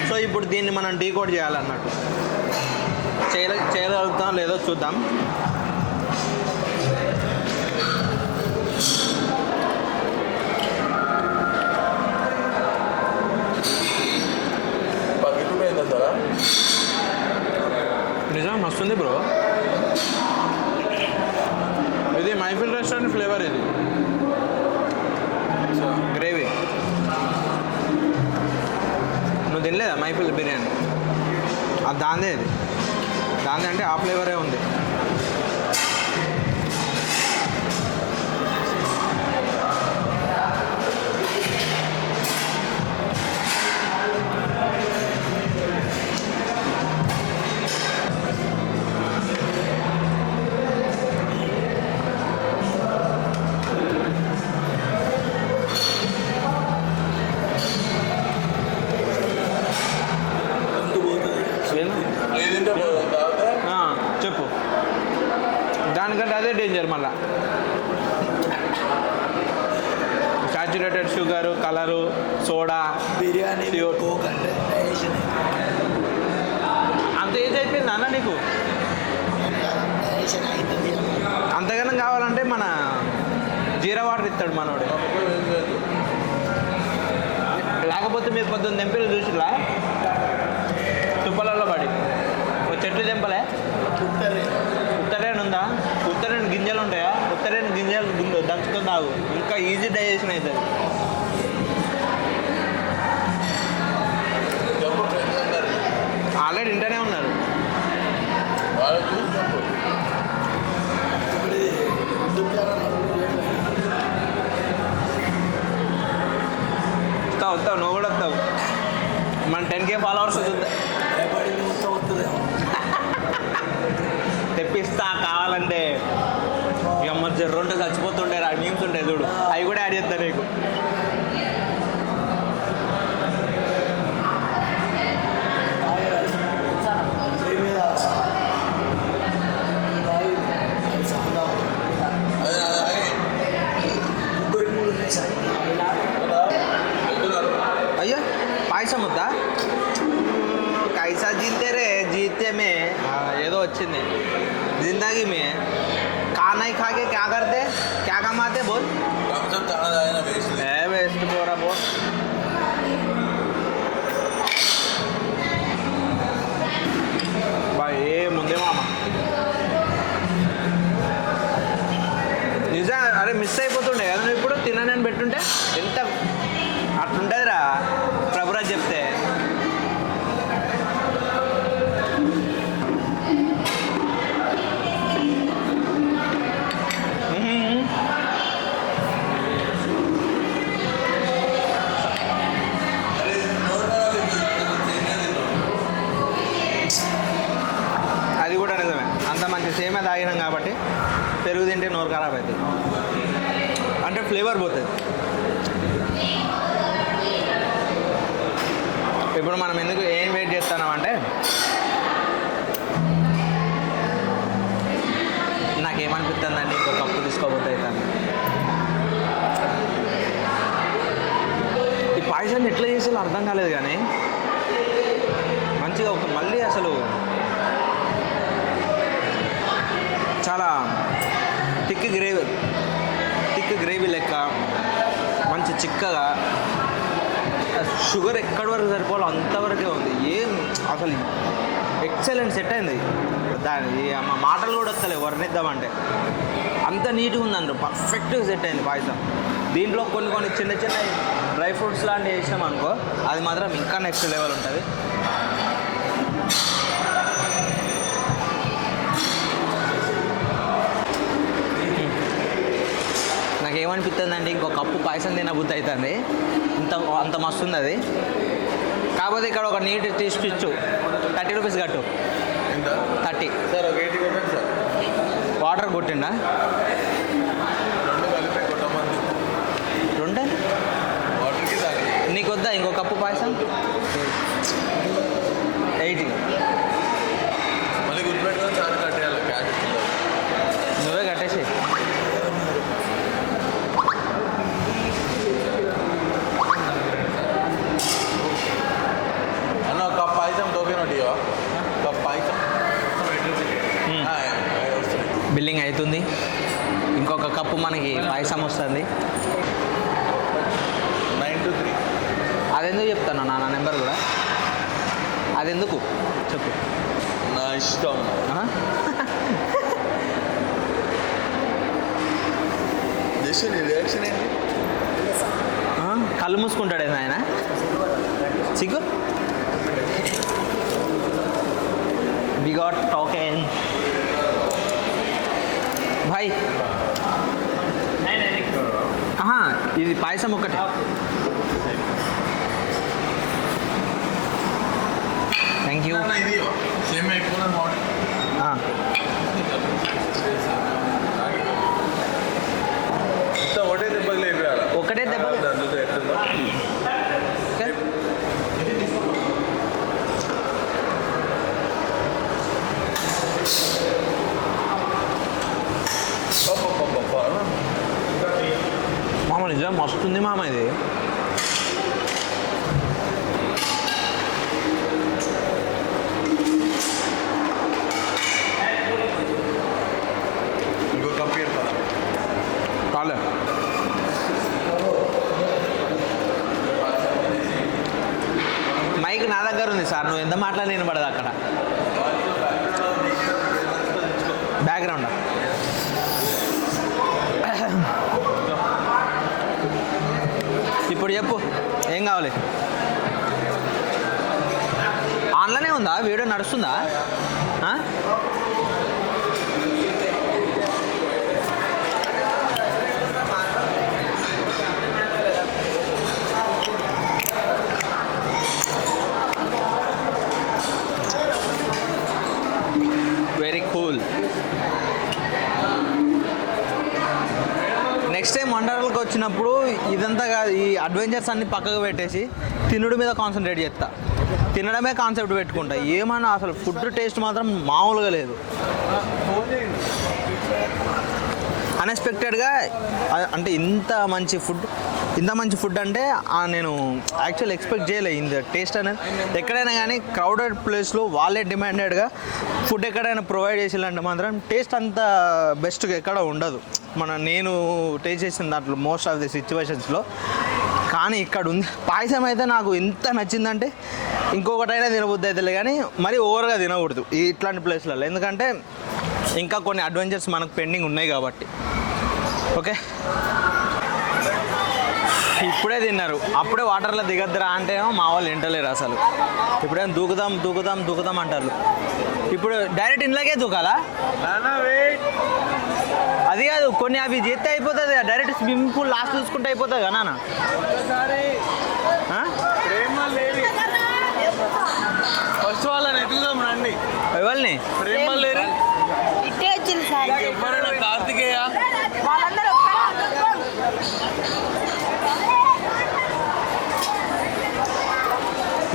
సో ఇప్పుడు దీన్ని మనం డీకోడ్ చేయాలన్నట్టు. చేయగలుగుతాం లేదో చూద్దాం. పగిలిపోయిందా సార్? నిజం వస్తుంది బ్రో. ఇది మైఫిల్ రెస్టారెంట్ ఫ్లేవర్. ఇది గ్రేవీ. నువ్వు తినలేదా మైఫిల్ బిర్యానీ? అది దాందే. ఇది దాందే అంటే ఆ ఫ్లేవరే ఉంది. లేదంటే తాగితే చెప్పు. దానికంటే అదే డేంజర్. మళ్ళా saturated sugar, colour, soda, biryani అంత ఏజ్ అయిపోయింది అన్న నీకు? అంతగానం కావాలంటే మన జీరా వాటర్ ఇస్తాడు మనోడు. లేకపోతే మీరు పొద్దున్న తెంపిలు చూసిలా తుప్పలలో పడి ఒక చెట్టు తెంపలే. ఉత్తరేణి ఉందా? ఉత్తరేణి గింజలు ఉంటాయా? ఉత్తరేణి గింజలు దంచుకొని తాగు, ఇంకా ఈజీ డైజెషన్ అవుతుంది. ఆల్రెడీ ఇంటనే ఉన్నారు. వస్తావు నువ్వు కూడా వస్తావు. మన 10K ఫాలోవర్స్ తెప్పిస్తా కావాలంటే. ఇక మన జర్రుంటే చచ్చిపోతుండే మీమ్స్ ఉంటాయి చూడు, అవి కూడా యాడ్ చేస్తా నీకు. అయ్యో పాయసం వద్దా? కైసా జీతే రే జీతే మే ఏదో వచ్చింది. जिंदगी में खा नहीं खा के क्या करते, क्या कमाते बोल? చాలా తాగిన వేస్ట్. పోరా పో. ఏముంది మామ నిజం. అరే మిస్ అయిపోతుండే కదా నువ్వు ఇప్పుడు తినని పెట్టుంటే ఎంత అట్లుంటుందిరా ప్రభురాజ్ చెప్తే. అది కూడా నిజమే. అంత మంచి సేమే తాగినాం కాబట్టి పెరుగు తింటే నోరు ఖరాబ్ అవుతుంది, అంటే ఫ్లేవర్ పోతుంది. ఇప్పుడు మనం ఎందుకు ఏం వెయిట్ చేస్తున్నాం అంటే నాకేమనిపిస్తుందండి ఇంకో కప్పు తీసుకోబోతే అవుతాను. ఈ పాయసాన్ని ఎట్లా చేసేలో అర్థం కాలేదు కానీ మంచిగా ఒక మళ్ళీ అసలు చాలా థిక్ గ్రేవీ లెక్క మంచి చిక్కగా షుగర్ ఎక్కడి వరకు సరిపోవాలో అంతవరకే ఉంది. ఏం అసలు ఎక్సలెంట్ సెట్ అయింది. దాని మా మాటలు కూడా వస్తలేవు వర్ణిద్దామంటే, అంత నీట్గా ఉందంటారు. పర్ఫెక్ట్గా సెట్ అయింది పాయసం. దీంట్లో కొన్ని చిన్న చిన్న డ్రై ఫ్రూట్స్ లాంటివి వేసినాం అనుకో, అది మాత్రం ఇంకా నెక్స్ట్ లెవెల్ ఉంటుంది. నాకేమనిపిస్తుందండి ఇంకో కప్పు పాయసం తినబుద్ధి అవుతుంది. అంత మస్తు ఉంది అది. కాకపోతే ఇక్కడ ఒక నీట్ తీసిచ్చు 30 రూపీస్ కట్టు. ఎంత 30 సార్? ఒక 80 కొట్టండి సార్. వాటర్ కొట్టిండా? రెండు కలిపే కొట్టమంది. రెండే వాటర్కి దాని నీకు వద్దా ఇంకో కప్పు పాయసం? 80 మళ్ళీ గుర్తుపెట్టుకొని సార్ కట్టేయాలి. క్యాష్ నువ్వే కట్టేసి. అన్న ఒక కప్ పాయసం టోకెన్ ఒకటి ఇవ్వ. కప్ పాయసం బిల్లింగ్ అవుతుంది. ఇంకొక కప్పు మనకి పాయసం వస్తుంది. 923. అదెందుకు చెప్తాను నా నెంబర్ కూడా. అదెందుకు చెప్పు. నా ఇష్టం. జస్ట్ నీ రియాక్షన్ ఏంటి? కళ్ళు మూసుకుంటాడేనా ఆయన? సిగ్గు. వి గాట్ టోకెన్ భాయ్. ఇది పాయసం ఒకటే. Thank you. ఇది సేమ్ అయిపోయిన ఒకటే దెబ్బకి లేపేయాలి. ఒకటే దెబ్బ. అందులో ఎట్లుందో మామ నిజం మస్తుంది మామ ఇది. ఇంకో కప్ ఇవ్వాలి. కాలే మైక్ నా దగ్గర ఉంది సార్. నువ్వు ఎంత మాట్లాడి నేను పడదు అక్కడ బ్యాక్గ్రౌండ్. ఇప్పుడు చెప్పు ఏం కావాలి? ఆన్లోనే ఉందా? వీడియో నడుస్తుందా? Very cool. నెక్స్ట్ టైం వండర్లకు వచ్చినప్పుడు ఇదంతా కాదు, ఈ అడ్వెంచర్స్ అన్ని పక్కకు పెట్టేసి తినడం మీద కాన్సన్ట్రేట్ చేస్తా. తినడమే కాన్సెప్ట్ పెట్టుకుంటా. ఏమన్నా అసలు ఫుడ్ టేస్ట్ మాత్రం మామూలుగా లేదు. అన్ఎక్స్పెక్టెడ్గా అంటే ఇంత మంచి ఫుడ్ అంటే నేను యాక్చువల్ ఎక్స్పెక్ట్ చేయలేదు. ఇంత టేస్ట్ అనేది ఎక్కడైనా కానీ క్రౌడెడ్ ప్లేస్లో వాళ్ళే డిమాండెడ్గా ఫుడ్ ఎక్కడైనా ప్రొవైడ్ చేసేయాలంటే మాత్రం టేస్ట్ అంత బెస్ట్గా ఎక్కడ ఉండదు. నేను టేస్ట్ చేసిన దాంట్లో మోస్ట్ ఆఫ్ ది సిచ్యువేషన్స్లో. కానీ ఇక్కడ ఉంది పాయసం అయితే నాకు ఎంత నచ్చిందంటే ఇంకొకటైనా తినబుద్ధి అవుతుంది కానీ మరి ఓవర్గా తినకూడదు ఇట్లాంటి ప్లేస్లలో, ఎందుకంటే ఇంకా కొన్ని అడ్వెంచర్స్ మనకు పెండింగ్ ఉన్నాయి కాబట్టి. ఓకే, ఇప్పుడే తిన్నారు, అప్పుడే వాటర్లో దిగద్దురా అంటే మా వాళ్ళు వింటలేరు అసలు. ఇప్పుడేం దూకుదాం అంటారు. ఇప్పుడు డైరెక్ట్ ఇంట్లోకే దూకాలా? అది కాదు, కొన్ని అవి చేస్తే అయిపోతుంది, డైరెక్ట్ స్విమ్మింగ్ పూల్ లాస్ట్ చూసుకుంటే అయిపోతుంది కదా నాన్న. ఫస్ట్ వాళ్ళని ఎదుగుదాం రండి. ఎవరిని? ప్రేమ లేరు ఇట్టే వచ్చింది సార్. ఎవరైనా కార్తికేయ వాళ్ళందరూ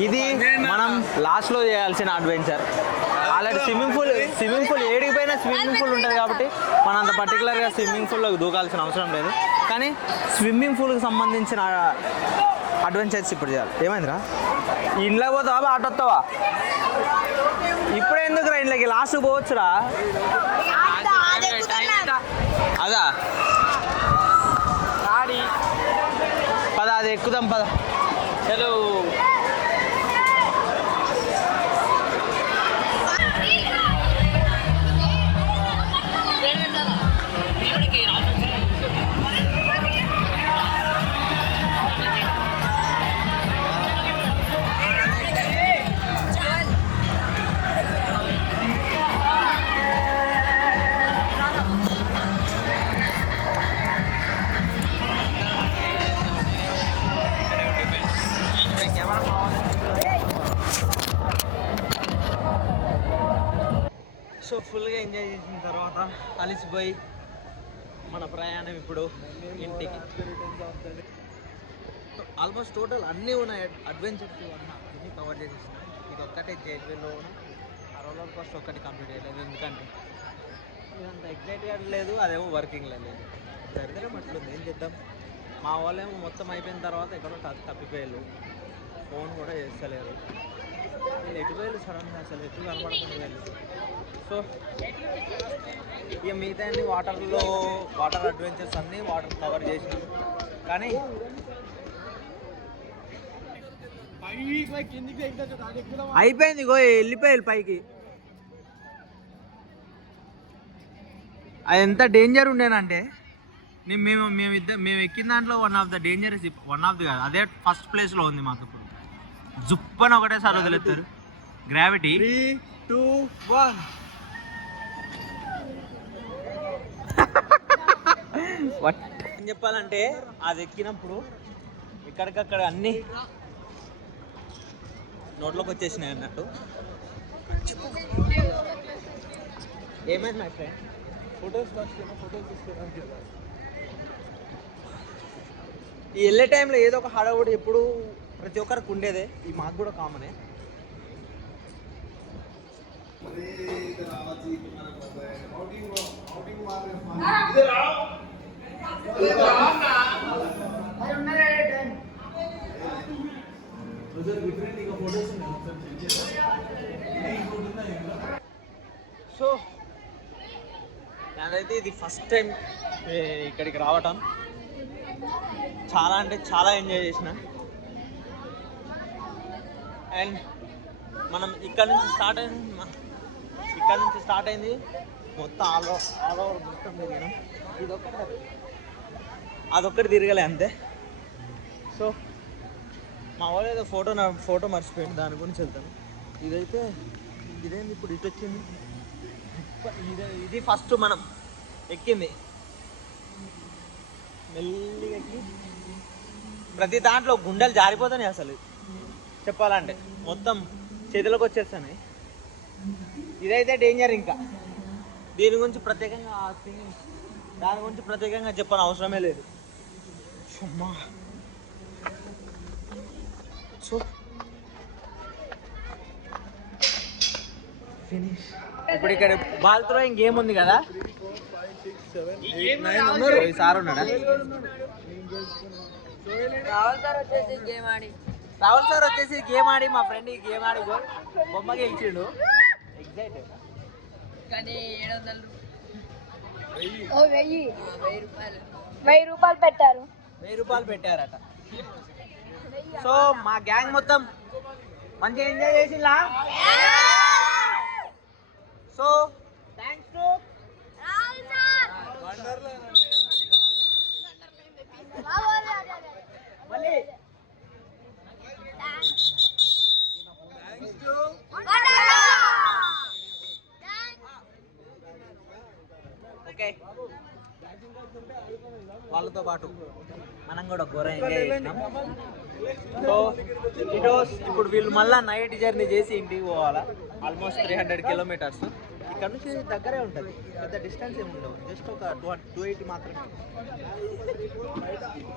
ఇది మనం లాస్ట్లో చేయాల్సిన అడ్వెంచర్. ఆల్రెడీ స్విమ్మింగ్ పూల్ ఏడికి పోయినా స్విమ్మింగ్ పూల్ ఉంటుంది కాబట్టి మనం అంత పర్టికులర్గా స్విమ్మింగ్ పూల్లోకి దూకాల్సిన అవసరం లేదు. కానీ స్విమ్మింగ్ పూల్కి సంబంధించిన అడ్వెంచర్స్ ఇప్పుడు చేయాలి. ఏమైందిరా, ఇంట్లోకి పోతావా ఆట వస్తావా? ఇప్పుడే ఎందుకురా ఇంట్లోకి, లాస్ట్కి పోవచ్చురా. అదా పద, అది ఎక్కుదాం పద. హలో, సో ఫుల్గా ఎంజాయ్ చేసిన తర్వాత అలిసిపోయి మన ప్రయాణం ఇప్పుడు ఇంటికి. ఆల్మోస్ట్ టోటల్ అన్నీ ఉన్నాయి అడ్వెంచర్స్, అన్నీ కవర్ చేసేసిన. ఇది ఒక్కటే జైల్లో ఆ రోలర్ కోస్టర్ ఒక్కటి కంప్లీట్ చేయలేదు, ఎందుకంటే ఇదంత ఎగ్జైట్గా లేదు, అదేమో వర్కింగ్లో లేదు. దగ్గర మట్లుంది, ఏం చేద్దాం. మా వాళ్ళేమో మొత్తం అయిపోయిన తర్వాత ఎక్కడో తప్పిపోయారు, ఫోన్ కూడా చేస్తలేరు. వీళ్ళు ఎటు పోయారు సడన్గా, అసలు ఎటు కనపడకుండా వెళ్ళి. సో ఇక మిగతా అన్ని వాటర్ అడ్వెంచర్స్ అన్నీ వాటర్ కవర్ చేసినాం. కానీ అయిపోయింది, వెళ్ళిపోయారు పైకి. అది ఎంత డేంజర్ ఉండేనంటే మేము ఎక్కిన దాంట్లో వన్ ఆఫ్ ది కాదు, అదే ఫస్ట్ ప్లేస్లో ఉంది మాకు. ఇప్పుడు జుప్పని ఒకటేసారి వదిలేస్తారు, గ్రావిటీ. 3, 2, 1. ఏం చెప్పాలంటే అది ఎక్కినప్పుడు ఇక్కడికక్కడ అన్నీ నోట్లోకి వచ్చేసినాయి అన్నట్టు. ఏమైంది మై ఫ్రెండ్? ఫొటోస్ తీసుకున్నాం. ఈ వెళ్ళే టైంలో ఏదో ఒక హడావుడి ఎప్పుడు ప్రతి ఒక్కరికి ఉండేదే, ఈ మాకు కూడా కామనే. సో నాదైతే ఇది ఫస్ట్ టైం ఇక్కడికి రావటం. చాలా అంటే చాలా ఎంజాయ్ చేసిన. అండ్ మనం ఇక్కడ నుంచి స్టార్ట్ అయింది మొత్తం ఆల్ ఓవర్ మొత్తం తిరిగినాం. అదొక్కటి తిరగలే అంతే. సో మా వాళ్ళు ఏదో ఫోటో మర్చిపోయింది, దాని గురించి వెళ్తాను. ఇదేంది ఇప్పుడు ఇటు వచ్చింది. ఇది ఫస్ట్ మనం ఎక్కింది, మెల్లిగా ఎక్కి ప్రతి దాంట్లో గుండెలు జారిపోతాయి అసలు చెప్పాలంటే, మొత్తం చేతిలోకి వచ్చేస్తాయి. ఇదైతే డేంజర్. ఇంకా దీని గురించి ప్రత్యేకంగా చెప్పని అవసరమే లేదు. So finish. ఇప్పుడు ఇక్కడ బాల్ థ్రోయింగ్ గేమ్ ఉంది కదా, 9 సార్ ఉన్నాడా? రాహుల్ సార్ వచ్చేసి గేమ్ ఆడి మా ఫ్రెండ్ ఈ గేమ్ ఆడి బొమ్మ గెలిచిండు. ఎగ్జైటెడ్. కానీ 700 1000 రూపాయలు పెట్టారు. 1000 రూపాయలు పెట్టారట. సో మా గ్యాంగ్ మొత్తం మంచిగా ఎంజాయ్ చేసిందా? సో థ్యాంక్స్ టు మళ్ళీ ఓకే, వాళ్ళతో పాటు మనం కూడా ఘోర ఎంజాయ్ చేసినాం. సో ఇప్పుడు వీళ్ళు మళ్ళీ నైట్ జర్నీ చేసి ఇంటికి పోవాలా. Almost 300 kilometres. ఇక్కడ నుంచి దగ్గరే ఉంటుంది, పెద్ద డిస్టెన్స్ ఏమి ఉండవు, జస్ట్ ఒక 280 మాత్రమే.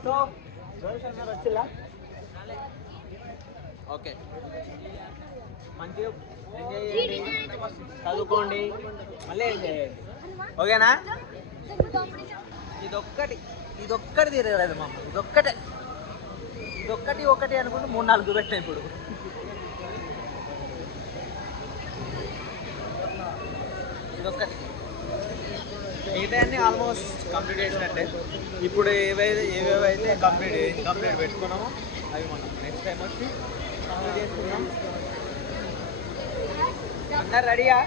సో గారు వచ్చిలా? ఓకే, మంచిగా ఎంజాయ్ చేయండి, చదువుకోండి, మళ్ళీ ఎంజాయ్ చేయండి. ఓకేనా? ఇదొక్కటి తిరగలేదు మామ, ఇదొక్కటి అనుకుంటే 3-4 పెట్టినా ఇప్పుడు. ఇదొక్కటి, మిగతా అన్నీ ఆల్మోస్ట్ కంప్లీట్ చేసినట్టే. ఇప్పుడు ఏవేవైతే కంప్లీట్ పెట్టుకున్నామో అవి మనం నెక్స్ట్ టైం వచ్చి కంప్లీట్ చేసుకున్నాం. అందరు రెడీయా?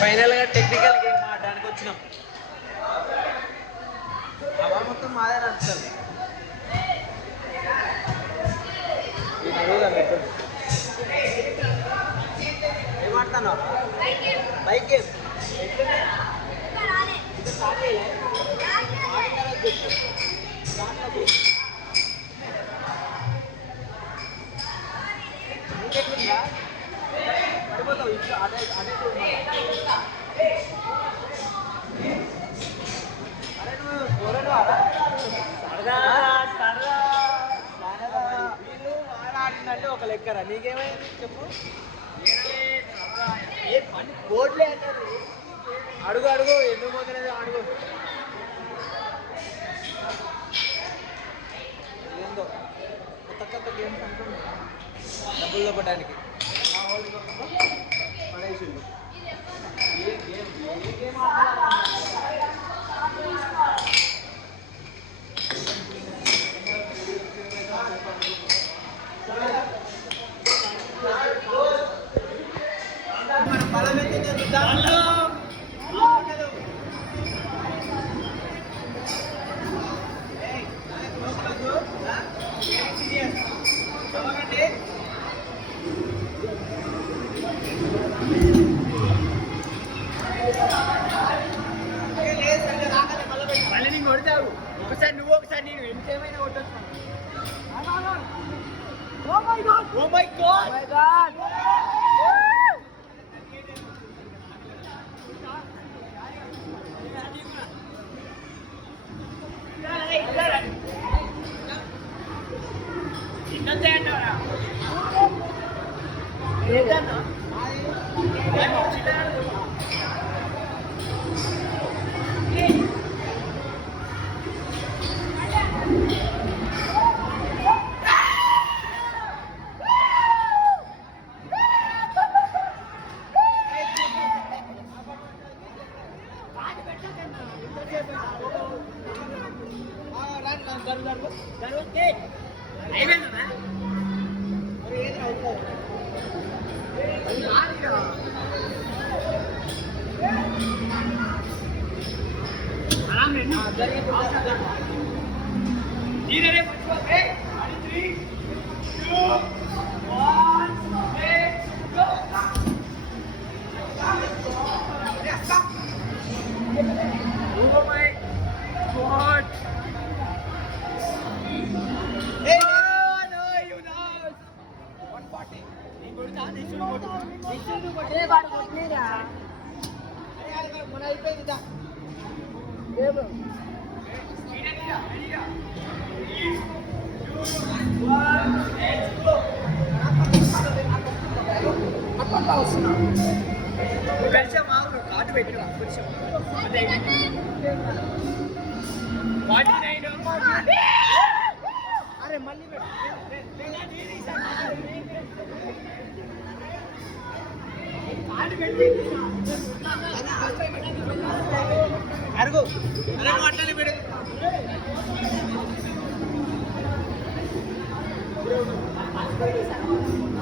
ఫైనల్గా టెక్నికల్ గేమ్ ఆడడానికి వచ్చినాం. అవ మొత్తం మాదే నడుస్తుంది. ఏం ఆడుతున్నావు? Bike game. ఇంకెట్లుందా? పడిపోతావు ఇంట్లో అదే అరే నువ్వు చూడను వీళ్ళు ఆడిందంటే ఒక లెక్కరా. నీకేమైంది చెప్పు? ఏ పని బోర్డులే అన్నారు. అడుగు ఎందుకు పోతున్నది అడుగు. ఏందో కొత్త గేమ్స్ అనుకున్నా డబ్బులు దొబ్బడానికి పడేసిండు. ఏ గేమ్ మన బలం ఎంత జరుగుతా మళ్ళీ నేను కొడతావు. ఒకసారి నువ్వు ఒకసారి నేను ఎంతేమైనా కొట్టచ్చు. Oh my God!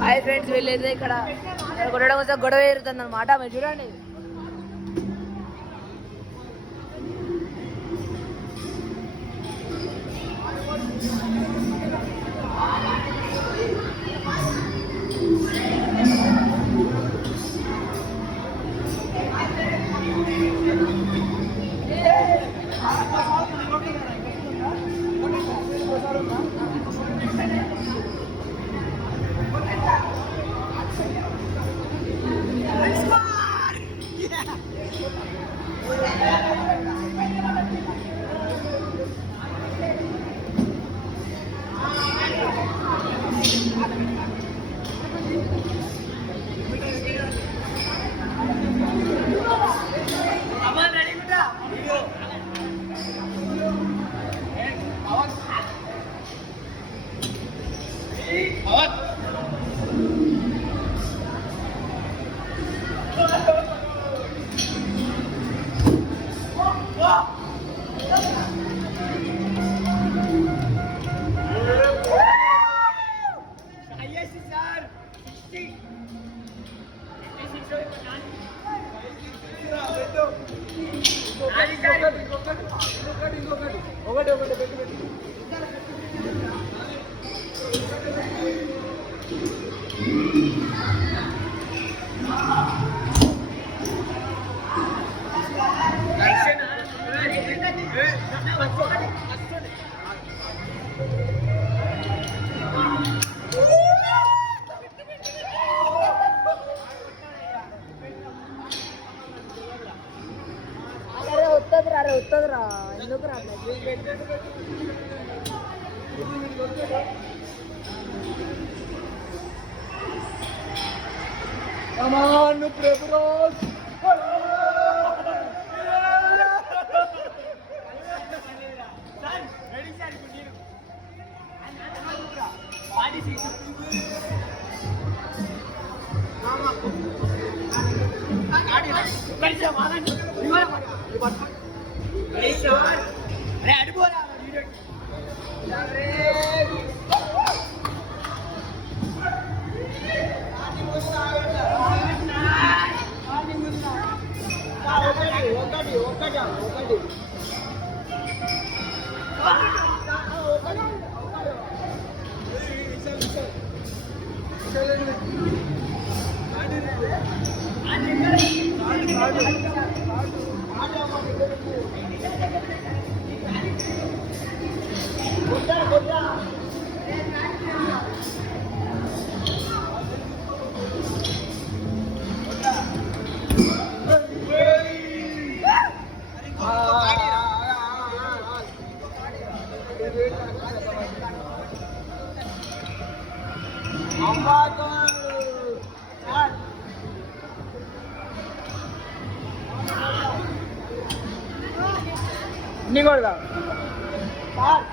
Hi friends, వీళ్ళైతే ఇక్కడ కొట్టడం కోసం గొడవ జరుగుతుంది అనమాట. మీరు చూడండి. వస్తుందిరా, ఎందుకు రా? నీ కొడదా సార్